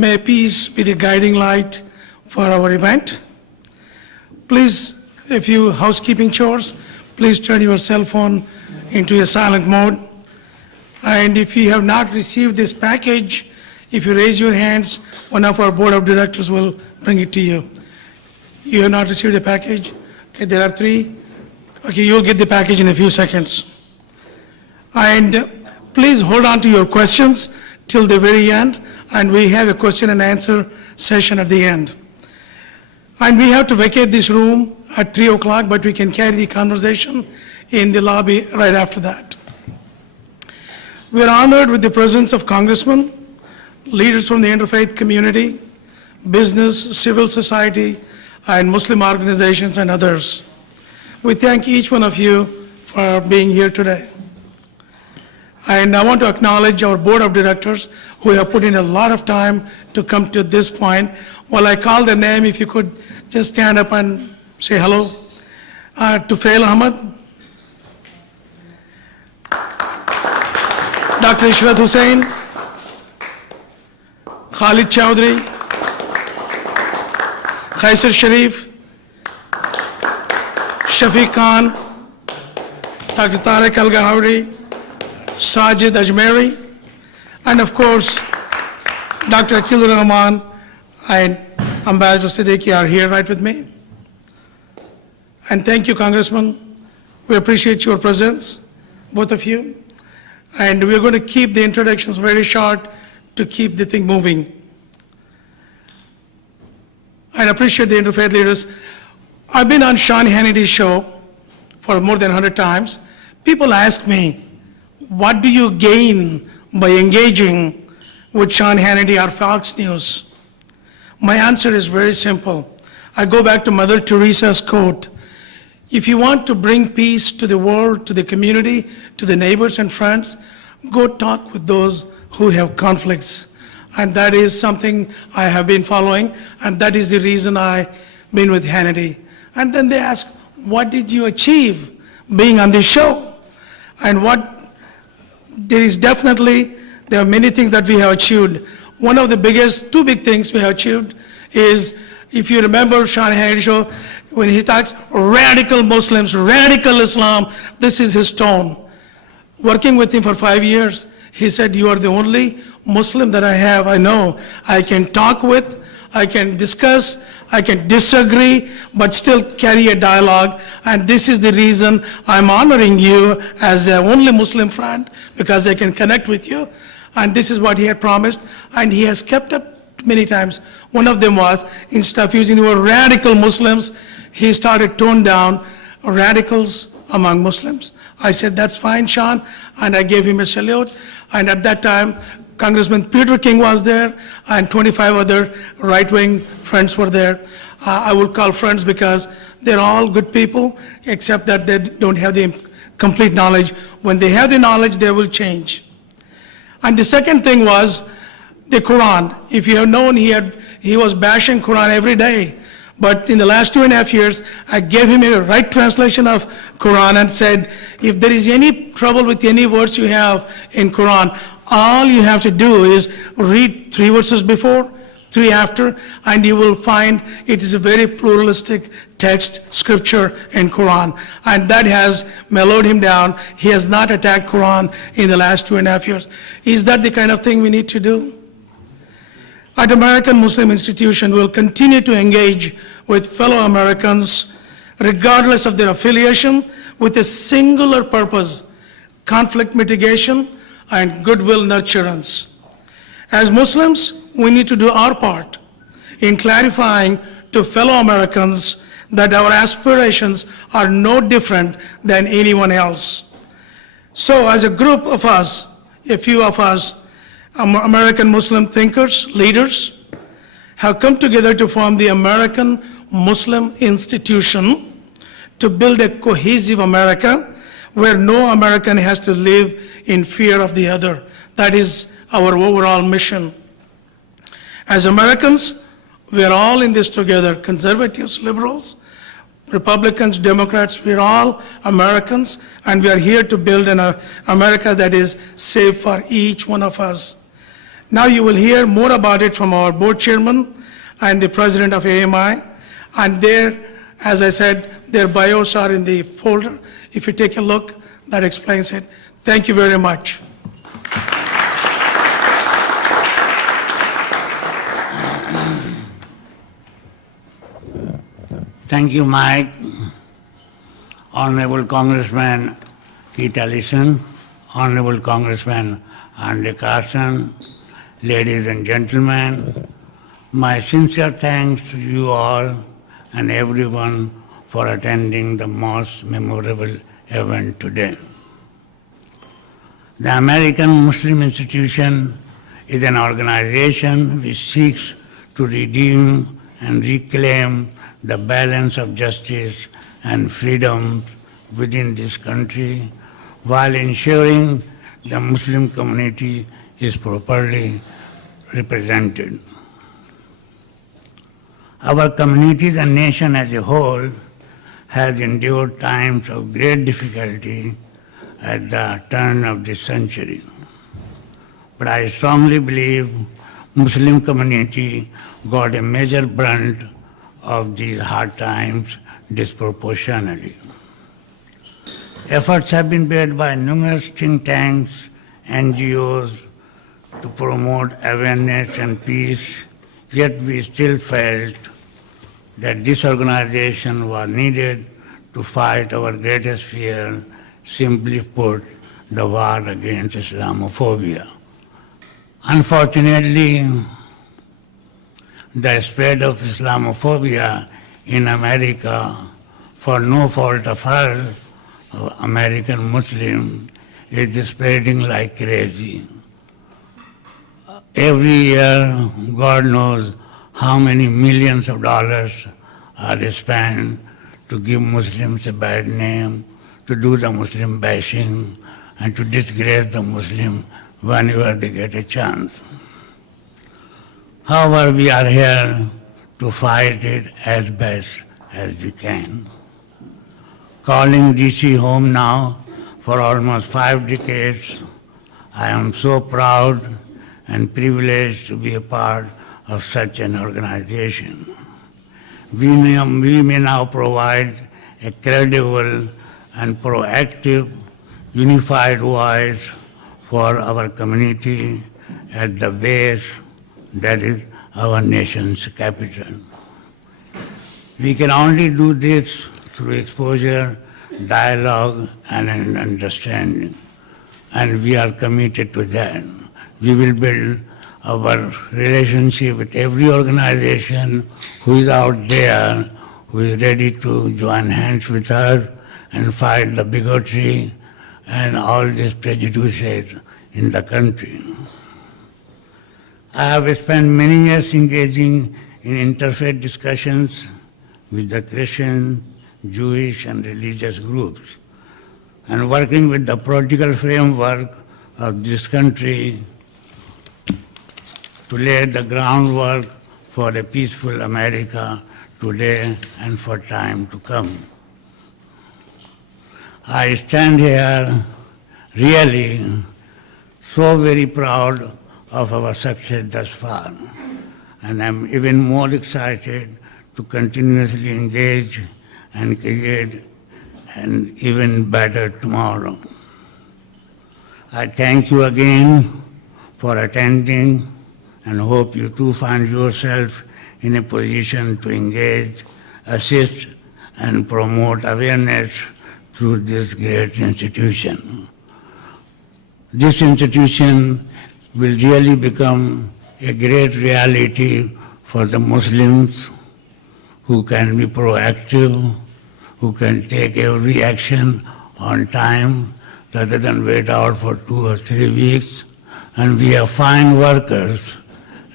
May peace be the guiding light for our event. Please, if you housekeeping chores, please turn your cell phone into a silent mode. And if you have not received this package, if you raise your hands, one of our board of directors will bring it to you. You have not received a package? Okay, there are 3. Okay, you'll get the package in a few seconds. And please hold on to your questions till the very end, and we have a question and answer session at the end. And we have to vacate this room at 3 o'clock, but we can carry the conversation in the lobby right after that. We are honored with the presence of congressmen, leaders from the interfaith community, business, civil society, and Muslim organizations and others. We thank each one of you for being here today. And I want to acknowledge our board of directors who have put in a lot of time to come to this point. While I call the name, if you could just stand up and say hello. Tufail Ahmed, Dr. Ishrat Hussain, Khalid Chowdhury, Khaisar Sharif, Shafiq Khan, Dr. Tariq Al-Gahawri, Sajid Ajmeri, and of course, Dr. Akil Rahman and Ambassador Siddiqui are here right with me. And thank you, Congressman. We appreciate your presence, both of you. And we're going to keep the introductions very short to keep the thing moving. I appreciate the interfaith leaders. I've been on Sean Hannity's show for more than 100 times. People ask me, what do you gain by engaging with Sean Hannity or Fox News? My answer is very simple. I go back to Mother Teresa's quote. If you want to bring peace to the world, to the community, to the neighbors and friends, go talk with those who have conflicts. And that is something I have been following, and that is the reason I've been with Hannity. And then they ask, what did you achieve being on this show? And there are many things that we have achieved. One of the biggest, 2 big things we have achieved is, if you remember Sean Hannity show, when he talks radical Muslims, radical Islam, this is his tone. Working with him for 5 years, he said, you are the only Muslim that I know. I can talk with, I can discuss, I can disagree, but still carry a dialogue. And this is the reason I'm honoring you as the only Muslim friend, because I can connect with you. And this is what he had promised, and he has kept up many times. One of them was, instead of using the word radical Muslims, he started tone down radicals among Muslims. I said, that's fine, Sean, and I gave him a salute. And at that time, Congressman Peter King was there, and 25 other right-wing friends were there. I will call friends because they're all good people, except that they don't have the complete knowledge. When they have the knowledge, they will change. And the second thing was the Quran. If you have known, he was bashing Quran every day. But in the last 2.5 years, I gave him a right translation of Quran and said, if there is any trouble with any words you have in Quran, all you have to do is read 3 verses before, 3 after, and you will find it is a very pluralistic text, scripture in Quran. And that has mellowed him down. He has not attacked Quran in the last 2.5 years. Is that the kind of thing we need to do? At American Muslim Institution, we'll continue to engage with fellow Americans, regardless of their affiliation, with a singular purpose: conflict mitigation and goodwill nurturance. As Muslims, we need to do our part in clarifying to fellow Americans that our aspirations are no different than anyone else. So as a group of us, a few of us, American Muslim thinkers, leaders, have come together to form the American Muslim Institution to build a cohesive America where no American has to live in fear of the other. That is our overall mission. As Americans, we are all in this together, conservatives, liberals, Republicans, Democrats, we're all Americans, and we are here to build an America that is safe for each one of us. Now you will hear more about it from our board chairman and the president of AMI. And there, as I said, their bios are in the folder. If you take a look, that explains it. Thank you very much. Thank you, Mike. Honorable Congressman Keith Ellison, Honorable Congressman Andy Carson, ladies and gentlemen, my sincere thanks to you all and everyone for attending the most memorable event today. The American Muslim Institution is an organization which seeks to redeem and reclaim the balance of justice and freedom within this country while ensuring the Muslim community is properly represented. Our communities and nation as a whole has endured times of great difficulty at the turn of this century. But I strongly believe Muslim community got a major brunt of these hard times disproportionately. Efforts have been made by numerous think tanks, NGOs to promote awareness and peace, yet we still felt that this organization was needed to fight our greatest fear, simply put, the war against Islamophobia. Unfortunately, the spread of Islamophobia in America, for no fault of her, American Muslim, is spreading like crazy. Every year, God knows how many millions of dollars are spent to give Muslims a bad name, to do the Muslim bashing, and to disgrace the Muslim whenever they get a chance. However, we are here to fight it as best as we can. Calling DC home now for almost 5 decades, I am so proud and privileged to be a part of such an organization. We may now provide a credible and proactive, unified voice for our community at the base that is our nation's capital. We can only do this through exposure, dialogue, and an understanding, and we are committed to that. We will build our relationship with every organization who is out there, who is ready to join hands with us and fight the bigotry and all these prejudices in the country. I have spent many years engaging in interfaith discussions with the Christian, Jewish, and religious groups, and working with the political framework of this country to lay the groundwork for a peaceful America today and for time to come. I stand here really so very proud of our success thus far, and I'm even more excited to continuously engage and create an even better tomorrow. I thank you again for attending and hope you too find yourself in a position to engage, assist, and promote awareness through this great institution. This institution will really become a great reality for the Muslims who can be proactive, who can take every action on time rather than wait out for 2 or 3 weeks. And we have fine workers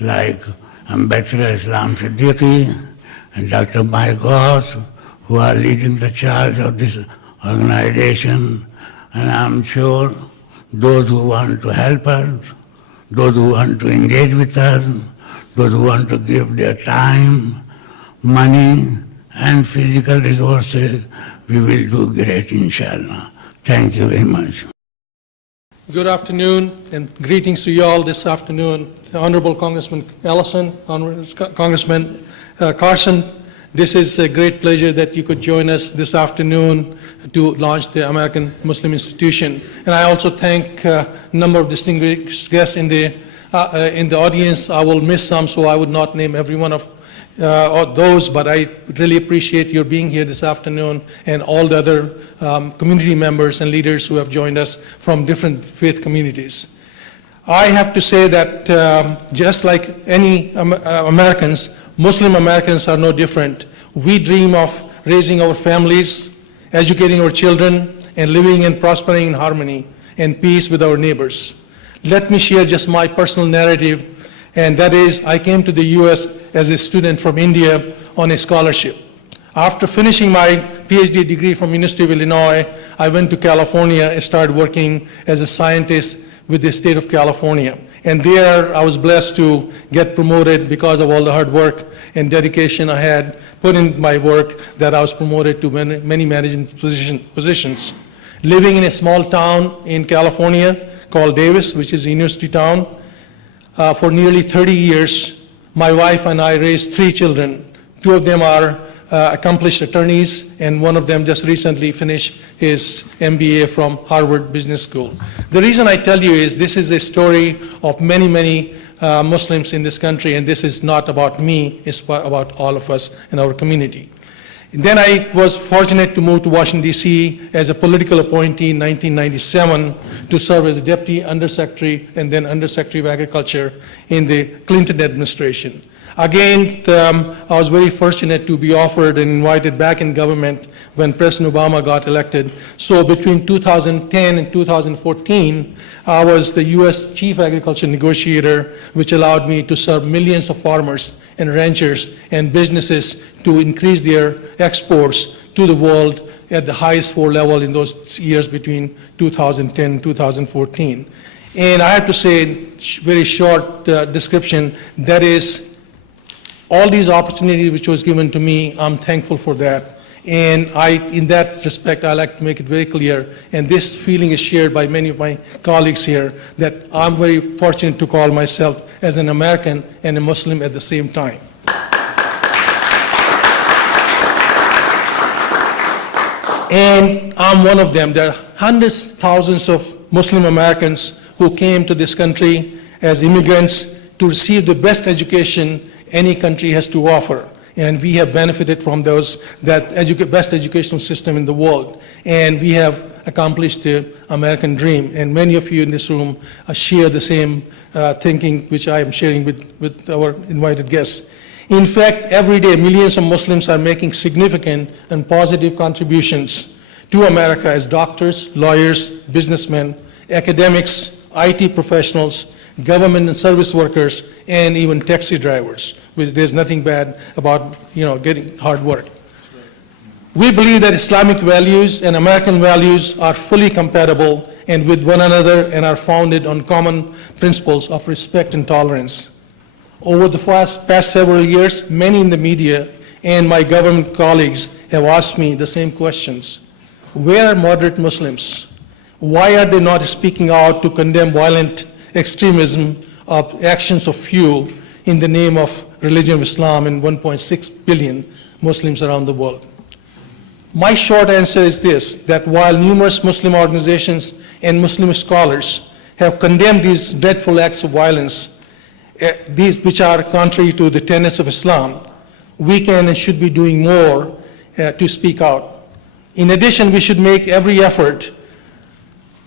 like Ambassador Islam Siddiqui and Dr. Mike Ghouse, who are leading the charge of this organization. And I'm sure those who want to help us, those who want to engage with us, those who want to give their time, money, and physical resources, we will do great, inshallah. Thank you very much. Good afternoon and greetings to you all this afternoon. Honorable Congressman Ellison, Honorable Congressman Carson, this is a great pleasure that you could join us this afternoon to launch the American Muslim Institution. And I also thank a number of distinguished guests in the audience. I will miss some, so I would not name every one of those, but I really appreciate your being here this afternoon and all the other community members and leaders who have joined us from different faith communities. I have to say that just like any Americans, Muslim Americans are no different. We dream of raising our families, educating our children, and living and prospering in harmony and peace with our neighbors. Let me share just my personal narrative, and that is I came to the U.S. as a student from India on a scholarship. After finishing my PhD degree from University of Illinois, I went to California and started working as a scientist with the state of California. And there I was blessed to get promoted because of all the hard work and dedication I had put in my work, that I was promoted to many managing positions. Living in a small town in California called Davis, which is a university town, for nearly 30 years, my wife and I raised 3 children. 2 of them are accomplished attorneys, and one of them just recently finished his MBA from Harvard Business School. The reason I tell you is this is a story of many, many Muslims in this country, and this is not about me, it's about all of us in our community. Then I was fortunate to move to Washington, D.C. as a political appointee in 1997 to serve as a Deputy Undersecretary and then Undersecretary of Agriculture in the Clinton administration. Again, I was very fortunate to be offered and invited back in government when President Obama got elected. So between 2010 and 2014, I was the U.S. Chief Agriculture Negotiator, which allowed me to serve millions of farmers and ranchers and businesses to increase their exports to the world at the highest floor level in those years between 2010 and 2014. And I have to say, very short description, that is, all these opportunities which was given to me, I'm thankful for that. And in that respect, I like to make it very clear, and this feeling is shared by many of my colleagues here, that I'm very fortunate to call myself as an American and a Muslim at the same time. And I'm one of them. There are hundreds, thousands of Muslim Americans who came to this country as immigrants to receive the best education any country has to offer. And we have benefited from that best educational system in the world. And we have accomplished the American dream. And many of you in this room share the same thinking which I am sharing with our invited guests. In fact, every day millions of Muslims are making significant and positive contributions to America as doctors, lawyers, businessmen, academics, IT professionals, government and service workers, and even taxi drivers, which there's nothing bad about, getting hard work. We believe that Islamic values and American values are fully compatible and with one another and are founded on common principles of respect and tolerance. Over the past several years, many in the media and my government colleagues have asked me the same questions. Where are moderate Muslims? Why are they not speaking out to condemn violent extremism of actions of few in the name of religion of Islam and 1.6 billion Muslims around the world? My short answer is this, that while numerous Muslim organizations and Muslim scholars have condemned these dreadful acts of violence, these which are contrary to the tenets of Islam, we can and should be doing more to speak out. In addition, we should make every effort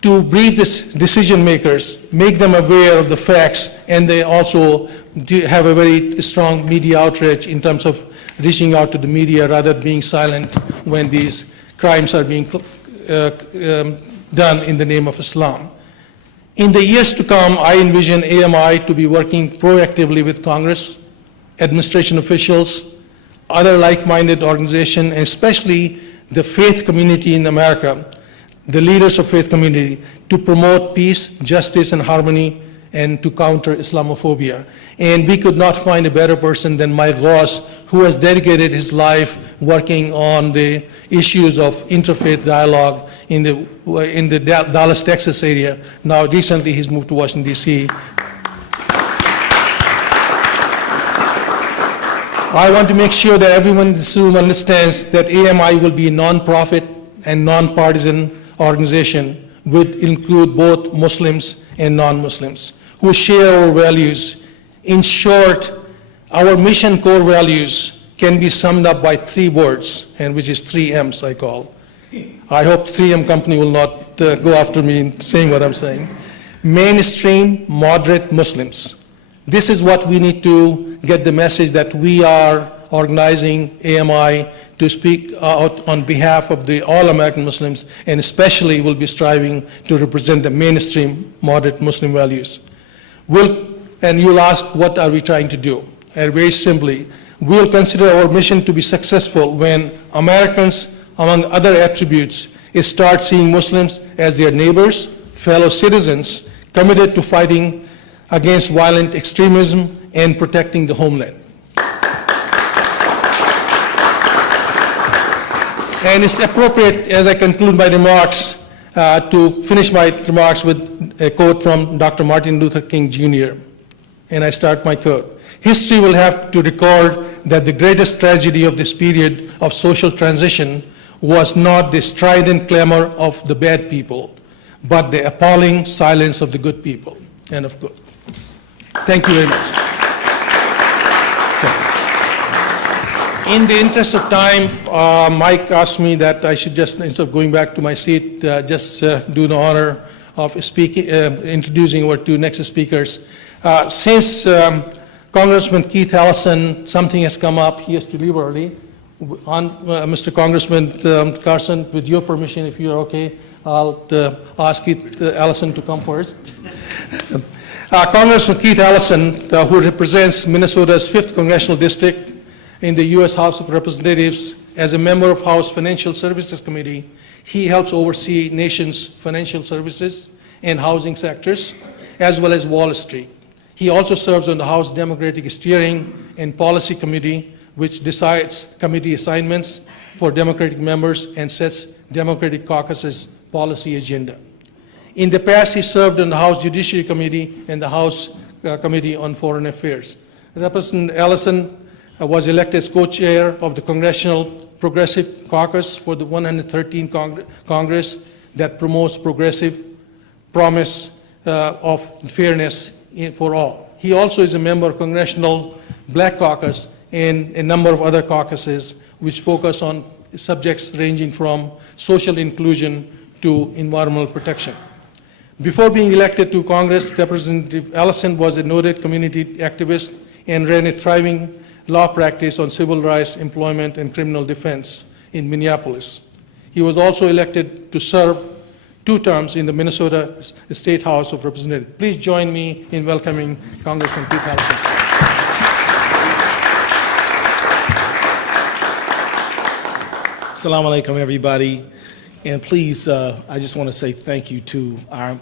to brief these decision makers, make them aware of the facts, and they also have a very strong media outreach in terms of reaching out to the media rather than being silent when these crimes are being done in the name of Islam. In the years to come, I envision AMI to be working proactively with Congress, administration officials, other like-minded organizations, and especially the faith community in America, the leaders of faith community, to promote peace, justice, and harmony and to counter Islamophobia. And we could not find a better person than Mike Ghouse, who has dedicated his life working on the issues of interfaith dialogue in the Dallas, Texas area. Now, recently, he's moved to Washington, D.C. I want to make sure that everyone in this room understands that AMI will be a nonprofit and nonpartisan organization, would include both Muslims and non-Muslims who share our values. In short, our mission core values can be summed up by 3 words, and which is 3 M's, I call. I hope 3M company will not go after me in saying what I'm saying. Mainstream, moderate Muslims. This is what we need to get the message that we are organizing AMI to speak out on behalf of the all American Muslims, and especially will be striving to represent the mainstream moderate Muslim values. And you'll ask, what are we trying to do? And very simply, we'll consider our mission to be successful when Americans, among other attributes, start seeing Muslims as their neighbors, fellow citizens, committed to fighting against violent extremism and protecting the homeland. And it's appropriate, as I conclude my remarks, to finish my remarks with a quote from Dr. Martin Luther King Jr. And I start my quote. History will have to record that the greatest tragedy of this period of social transition was not the strident clamor of the bad people, but the appalling silence of the good people. End of quote. Thank you very much. In the interest of time, Mike asked me that I should just, instead of going back to my seat, just do the honor of speaking, introducing our 2 next speakers. Since Congressman Keith Ellison, something has come up, he has to leave early. Mr. Congressman Carson, with your permission, if you're okay, I'll ask Keith Ellison to come first. Congressman Keith Ellison, who represents Minnesota's 5th Congressional District in the U.S. House of Representatives, as a member of House Financial Services Committee, he helps oversee nation's financial services and housing sectors, as well as Wall Street. He also serves on the House Democratic Steering and Policy Committee, which decides committee assignments for Democratic members and sets Democratic caucus's policy agenda. In the past, he served on the House Judiciary Committee and the House Committee on Foreign Affairs. Representative Ellison was elected as co-chair of the Congressional Progressive Caucus for the 113th Congress that promotes progressive promise of fairness for all. He also is a member of Congressional Black Caucus and a number of other caucuses which focus on subjects ranging from social inclusion to environmental protection. Before being elected to Congress, Representative Ellison was a noted community activist and ran a thriving law practice on civil rights, employment, and criminal defense in Minneapolis. He was also elected to serve 2 terms in the Minnesota State House of Representatives. Please join me in welcoming Congressman Keith Ellison. Assalamu alaikum, everybody. And please, I just want to say thank you to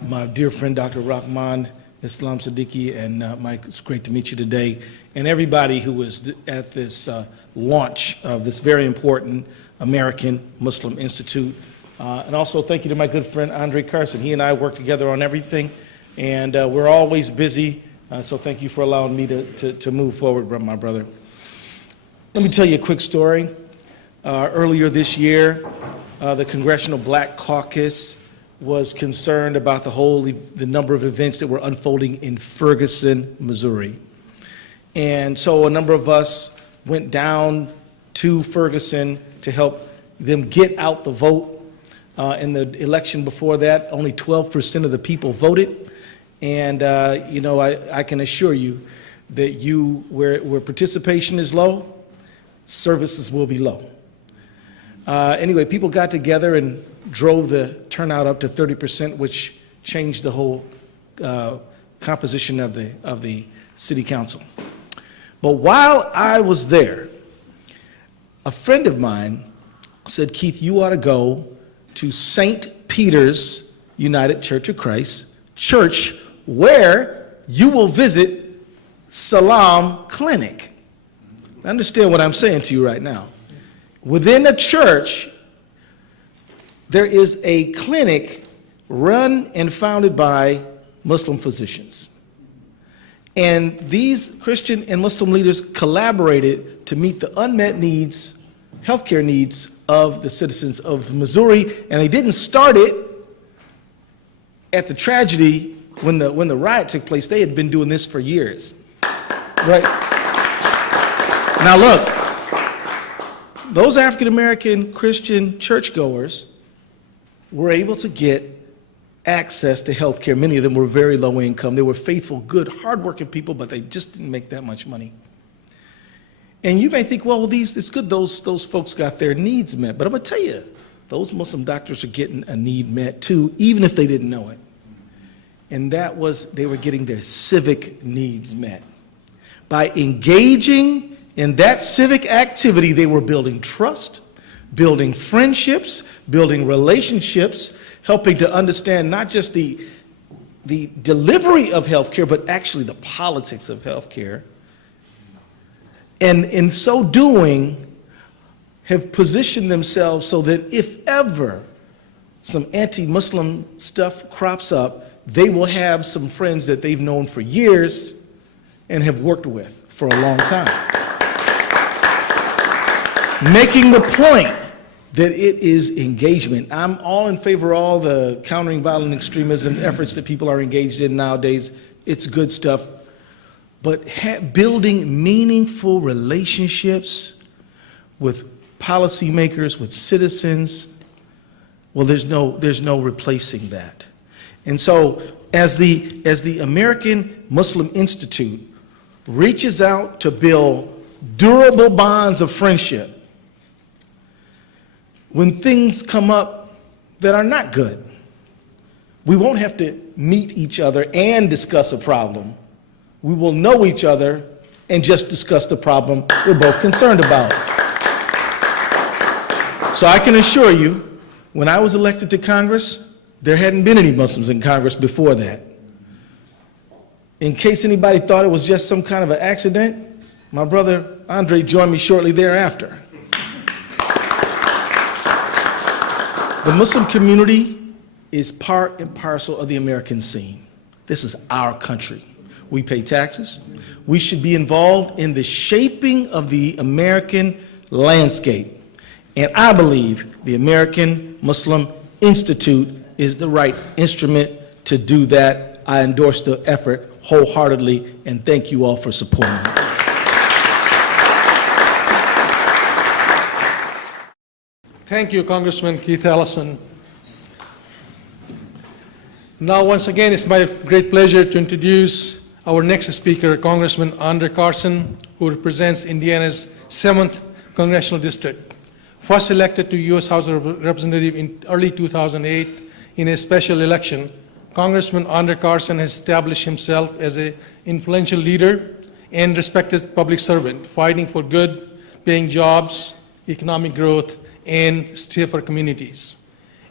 my dear friend, Dr. Rahman Islam Siddiqui, and Mike, it's great to meet you today, and everybody who was at this launch of this very important American Muslim Institute. And also thank you to my good friend, Andre Carson. He and I work together on everything, and we're always busy, so thank you for allowing me to move forward, my brother. Let me tell you a quick story. Earlier this year, the Congressional Black Caucus was concerned about the number of events that were unfolding in Ferguson, Missouri. And so a number of us went down to Ferguson to help them get out the vote. In the election before that, only 12% of the people voted. And you know, I can assure you that where participation is low, services will be low. Anyway, people got together and drove the turnout up to 30%, which changed the whole composition of the city council. But while I was there, a friend of mine said, Keith, you ought to go to St. Peter's United Church of Christ, church where you will visit Salam Clinic. Understand what I'm saying to you right now. Within the church, there is a clinic run and founded by Muslim physicians. And these Christian and Muslim leaders collaborated to meet the unmet needs, healthcare needs of the citizens of Missouri, and they didn't start it at the tragedy when the riot took place. They had been doing this for years. Right. Now look, those African American Christian churchgoers were able to get access to health care. Many of them were very low income. They were faithful, good, hardworking people, but they just didn't make that much money. And you may think, well, it's good those folks got their needs met. But I'm going to tell you, those Muslim doctors are getting a need met too, even if they didn't know it. And that was, they were getting their civic needs met. By engaging in that civic activity, they were building trust, building friendships, building relationships, helping to understand not just the delivery of healthcare, but actually the politics of healthcare. And in so doing, have positioned themselves so that if ever some anti-Muslim stuff crops up, they will have some friends that they've known for years and have worked with for a long time. Making the point that it is engagement. I'm all in favor of all the countering violent extremism efforts that people are engaged in nowadays. It's good stuff. But building meaningful relationships with policymakers, with citizens, well, there's no replacing that. And so as the American Muslim Institute reaches out to build durable bonds of friendship, when things come up that are not good, we won't have to meet each other and discuss a problem. We will know each other and just discuss the problem we're both concerned about. So I can assure you, when I was elected to Congress, there hadn't been any Muslims in Congress before that. In case anybody thought it was just some kind of an accident, my brother Andre joined me shortly thereafter. The Muslim community is part and parcel of the American scene. This is our country. We pay taxes. We should be involved in the shaping of the American landscape. And I believe the American Muslim Institute is the right instrument to do that. I endorse the effort wholeheartedly, and thank you all for supporting it. Thank you, Congressman Keith Ellison. Now, once again, it's my great pleasure to introduce our next speaker, Congressman Andre Carson, who represents Indiana's 7th Congressional District. First elected to U.S. House of Representatives in early 2008 in a special election, Congressman Andre Carson has established himself as an influential leader and respected public servant, fighting for good paying jobs, economic growth, and safer communities.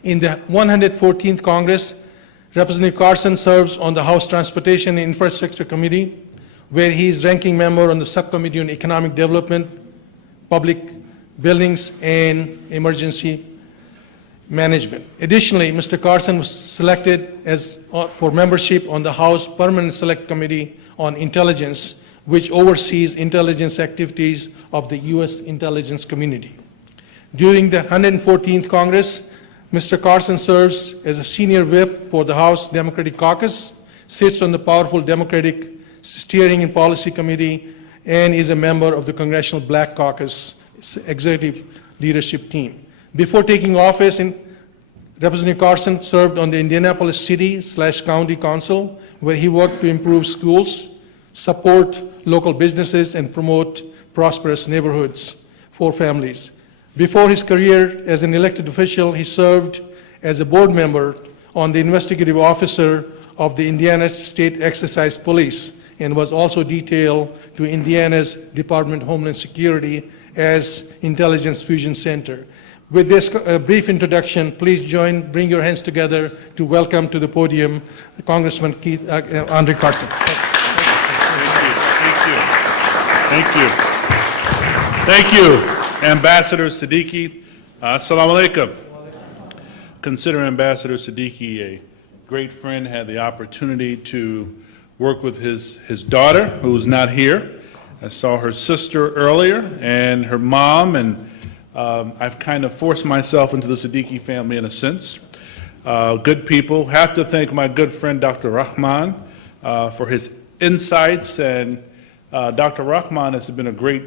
In the 114th Congress, Representative Carson serves on the House Transportation and Infrastructure Committee, where he is ranking member on the Subcommittee on Economic Development, Public Buildings, and Emergency Management. Additionally, Mr. Carson was selected for membership on the House Permanent Select Committee on Intelligence, which oversees intelligence activities of the U.S. intelligence community. During the 114th Congress, Mr. Carson serves as a senior whip for the House Democratic Caucus, sits on the powerful Democratic Steering and Policy Committee, and is a member of the Congressional Black Caucus executive leadership team. Before taking office, Representative Carson served on the Indianapolis City/County Council, where he worked to improve schools, support local businesses, and promote prosperous neighborhoods for families. Before his career as an elected official, he served as a board member on the investigative officer of the Indiana State Exercise Police and was also detailed to Indiana's Department of Homeland Security as Intelligence Fusion Center. With this brief introduction, please bring your hands together to welcome to the podium Congressman Andre Carson. Thank you, Ambassador Siddiqui. Assalamu alaikum. Consider Ambassador Siddiqui a great friend. Had the opportunity to work with his daughter, who's not here. I saw her sister earlier and her mom, and I've kind of forced myself into the Siddiqui family in a sense. Good people. Have to thank my good friend Dr. Rahman for his insights, and Dr. Rahman has been a great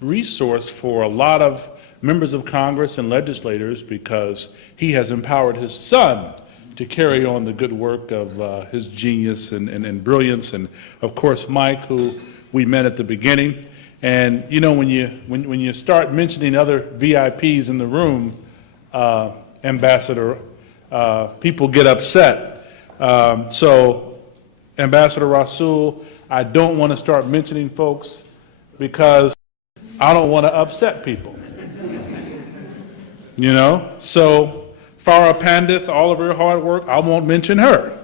resource for a lot of members of Congress and legislators because he has empowered his son to carry on the good work of his genius and brilliance, and of course Mike, who we met at the beginning. And you know, when you start mentioning other VIPs in the room, Ambassador, people get upset. So, Ambassador Rasul, I don't want to start mentioning folks because I don't want to upset people. You know? So, Farah Pandith, all of her hard work, I won't mention her.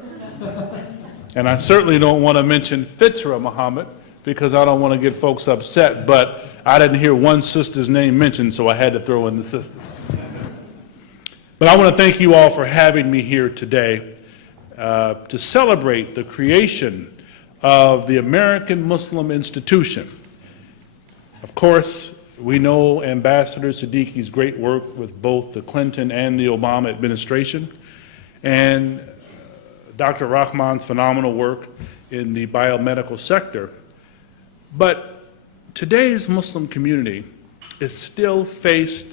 And I certainly don't want to mention Fitra Muhammad because I don't want to get folks upset, but I didn't hear one sister's name mentioned, so I had to throw in the sisters. But I want to thank you all for having me here today to celebrate the creation of the American Muslim Institution. Of course, we know Ambassador Siddiqui's great work with both the Clinton and the Obama administration, and Dr. Rahman's phenomenal work in the biomedical sector. But today's Muslim community is still faced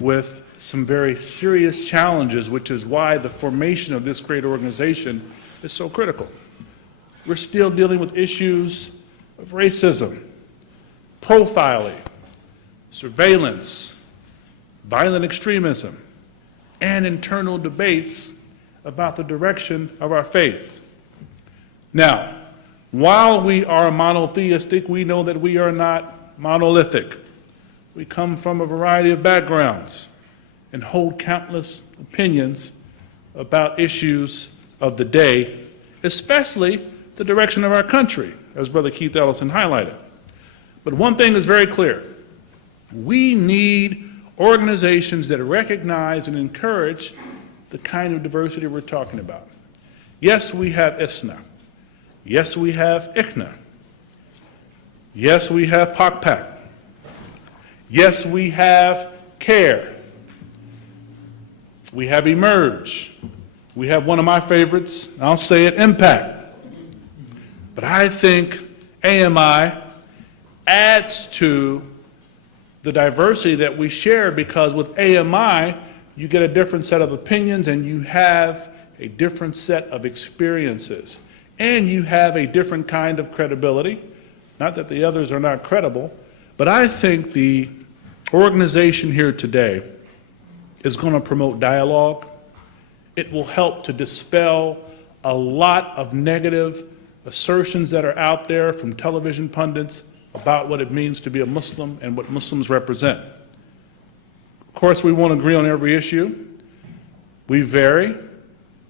with some very serious challenges, which is why the formation of this great organization is so critical. We're still dealing with issues of racism, profiling, surveillance, violent extremism, and internal debates about the direction of our faith. Now, while we are monotheistic, we know that we are not monolithic. We come from a variety of backgrounds and hold countless opinions about issues of the day, especially the direction of our country, as Brother Keith Ellison highlighted. But one thing is very clear. We need organizations that recognize and encourage the kind of diversity we're talking about. Yes, we have ISNA. Yes, we have ICNA. Yes, we have POCPAC. Yes, we have CARE. We have Emerge. We have one of my favorites, I'll say it, Impact. But I think AMI adds to the diversity that we share, because with AMI, you get a different set of opinions and you have a different set of experiences. And you have a different kind of credibility. Not that the others are not credible, but I think the organization here today is going to promote dialogue. It will help to dispel a lot of negative assertions that are out there from television pundits about what it means to be a Muslim and what Muslims represent. Of course, we won't agree on every issue. We vary.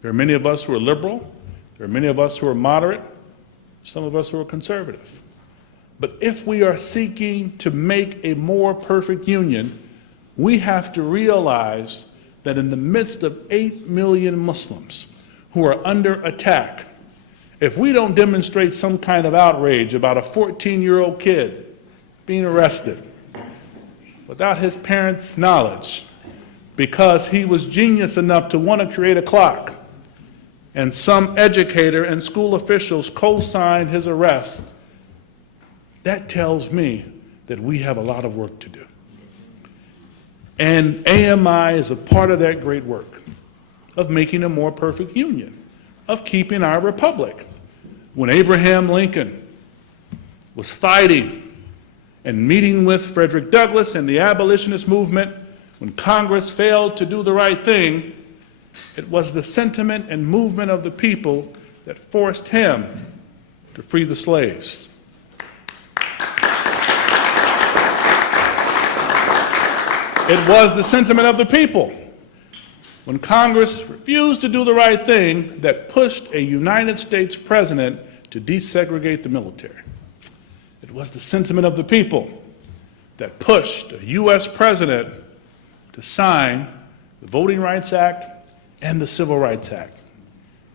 There are many of us who are liberal. There are many of us who are moderate. Some of us who are conservative. But if we are seeking to make a more perfect union, we have to realize that in the midst of 8 million Muslims who are under attack, if we don't demonstrate some kind of outrage about a 14-year-old kid being arrested without his parents' knowledge because he was genius enough to want to create a clock, and some educator and school officials co-signed his arrest, that tells me that we have a lot of work to do. And AMI is a part of that great work of making a more perfect union, of keeping our republic. When Abraham Lincoln was fighting and meeting with Frederick Douglass and the abolitionist movement, when Congress failed to do the right thing, it was the sentiment and movement of the people that forced him to free the slaves. It was the sentiment of the people when Congress refused to do the right thing that pushed a United States president to desegregate the military. It was the sentiment of the people that pushed a U.S. president to sign the Voting Rights Act and the Civil Rights Act.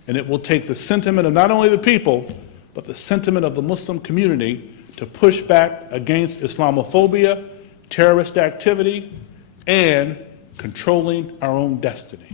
And it will take the sentiment of not only the people, but the sentiment of the Muslim community to push back against Islamophobia, terrorist activity, and controlling our own destiny.